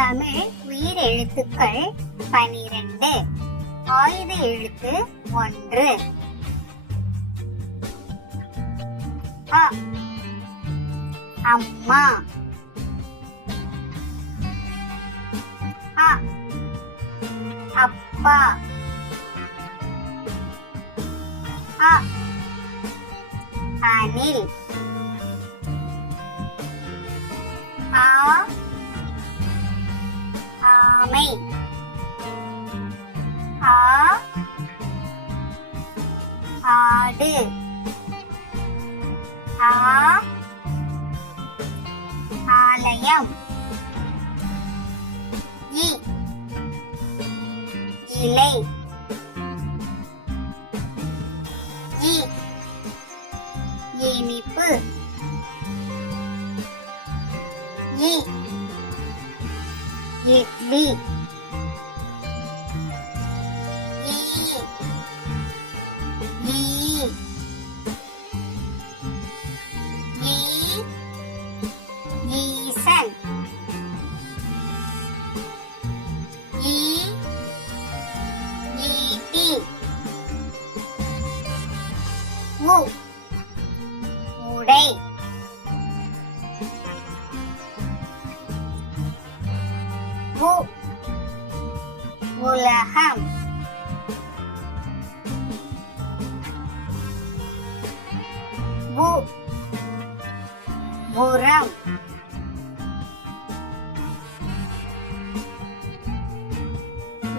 தமிழ் உயிர் எழுத்துக்கள் 12. ஆயுத எழுத்து 1. அ. அம்மா. அ. அப்பா. அ. அணில். ஆ. ஆமை. ஆ. ஆடு. ஆ. ஆலயம். இ. இலை. இ. இனிப்பு. இ. இட்லி. ஈ. ஈ. ஈ. ஈசன். ஈ. ஈட்டி. உ. உடை. உ. உலகம். உ. உரம்.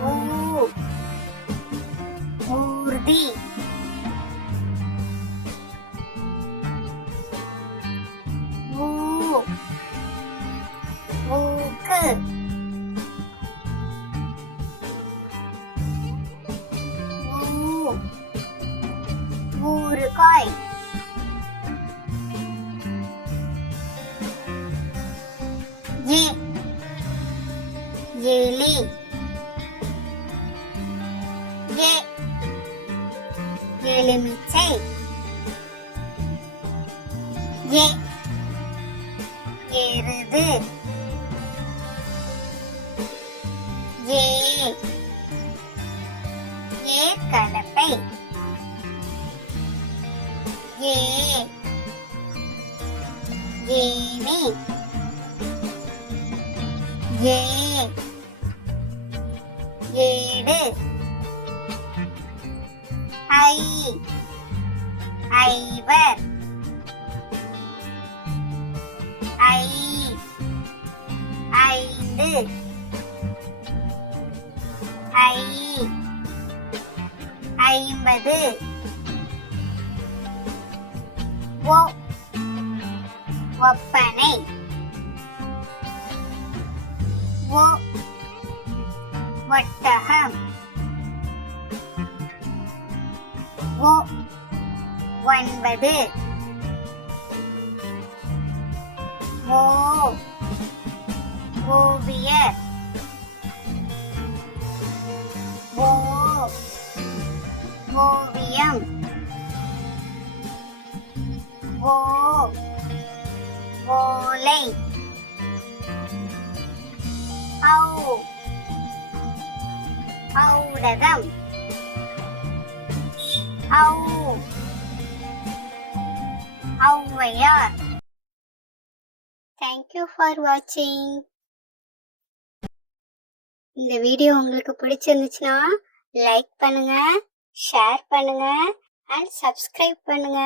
ஊ. ஊர்தி. ஊ. ஊக்கு. ஊ. ஊறுகாய். எ. எலி. எ. எலுமிச்சை. எ. எருது. ஏ. ஏற்கலப்பை. ஏ. ஏனி. ஏ. ஏடு. ஐ. ஐவர். ஐ. ஐந்து. ஐ. ஐம்பது. ஒ. ஒப்பனை. ஒ. ஒட்டகம். ஒ. 9. ஓ. ஓவியர். ஓ. ஓவியம். ஓ. ஓலை. ஔ. ஔடதம். ஔ. Avvaiyar. Thank you for watching. இந்த வீடியோ உங்களுக்கு பிடிச்சிருந்துச்சுன்னா லைக் பண்ணுங்க, ஷேர் பண்ணுங்க and subscribe பண்ணுங்க.